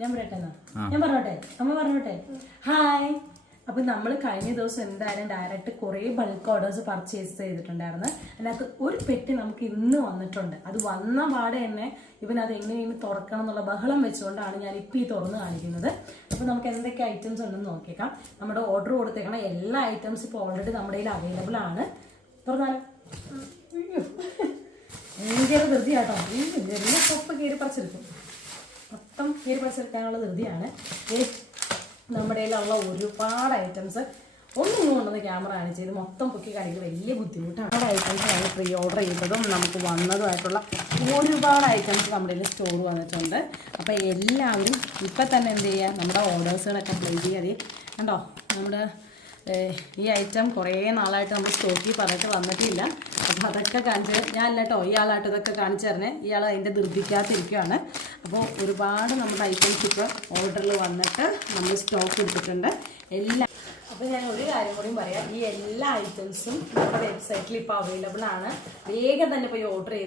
ഞാൻ പറയട്ടെ ഞാൻ പറഞ്ഞോട്ടെ അമ്മ പറഞ്ഞോട്ടെ ഹായ്. അപ്പൊ നമ്മൾ കഴിഞ്ഞ ദിവസം എന്തായാലും ഡയറക്റ്റ് കുറെ ബൾക്ക് ഓർഡേഴ്സ് പർച്ചേസ് ചെയ്തിട്ടുണ്ടായിരുന്നു. അതിനകത്ത് ഒരു പെട്ടി നമുക്ക് ഇന്ന് വന്നിട്ടുണ്ട്. അത് വന്ന പാടെ തന്നെ ഇവനത് എങ്ങനെയാണ് തുറക്കണം എന്നുള്ള ബഹളം വെച്ചുകൊണ്ടാണ് ഞാൻ ഇപ്പം ഈ തുറന്ന് കാണിക്കുന്നത്. അപ്പൊ നമുക്ക് എന്തൊക്കെ ഐറ്റംസ് ഉണ്ടെന്ന് നോക്കിയേക്കാം. നമ്മുടെ ഓർഡർ കൊടുത്തേക്കണം എല്ലാ ഐറ്റംസ് ഇപ്പോൾ ഓൾറെഡി നമ്മുടെ കയ്യിൽ അവൈലബിൾ ആണ്. തുറന്നാലോ? ഭയങ്കര ധൃതിയാട്ടോ. എല്ലാ തൊപ്പ് കയറി പറിച്ചെടുക്കും, മൊത്തം കയറി പറിച്ചെടുക്കാനുള്ള ധൃതിയാണ്. നമ്മുടെ കയ്യിലുള്ള ഒരുപാട് ഐറ്റംസ് ഒന്നും കൊണ്ടുവന്ന് ക്യാമറ കാണിച്ച് ചെയ്ത് മൊത്തം പൊക്കി കാണിക്കുന്നത് വലിയ ബുദ്ധിമുട്ടാണ്. ഒരുപാട് ഐറ്റംസാണ് പ്രീ ഓർഡർ ചെയ്തതും നമുക്ക് വന്നതുമായിട്ടുള്ള ഒരുപാട് ഐറ്റംസ് നമ്മുടെ കയ്യിൽ സ്റ്റോർ വന്നിട്ടുണ്ട്. അപ്പോൾ എല്ലാവരും ഇപ്പം തന്നെ എന്ത് ചെയ്യുക, നമ്മുടെ ഓർഡേഴ്സുകളൊക്കെ പ്ലേസ് ചെയ്യാതെ കണ്ടോ. നമ്മുടെ ഈ ഐറ്റം കുറേ നാളായിട്ട് നമ്മൾ സ്റ്റോക്കിൽ പറഞ്ഞിട്ട് വന്നിട്ടില്ല. അപ്പോൾ അതൊക്കെ കാണിച്ച് ഞാൻ അല്ല കേട്ടോ, ഇയാളായിട്ട് ഇതൊക്കെ കാണിച്ചു തരണേ. ഇയാൾ അതിൻ്റെ ധൃതിക്കകത്തിരിക്കുകയാണ്. അപ്പോൾ ഒരുപാട് നമ്മുടെ ഐറ്റംസ് ഇപ്പോൾ ഓർഡറിൽ വന്നിട്ട് നമ്മൾ സ്റ്റോക്ക് എടുത്തിട്ടുണ്ട് എല്ലാം. അപ്പോൾ ഞാൻ ഒരു കാര്യം കൂടിയും പറയാം, ഈ എല്ലാ ഐറ്റംസും നമ്മുടെ വെബ്സൈറ്റിൽ ഇപ്പോൾ അവൈലബിൾ ആണ്. വേഗം തന്നെ പോയി ഓർഡർ ചെയ്ത്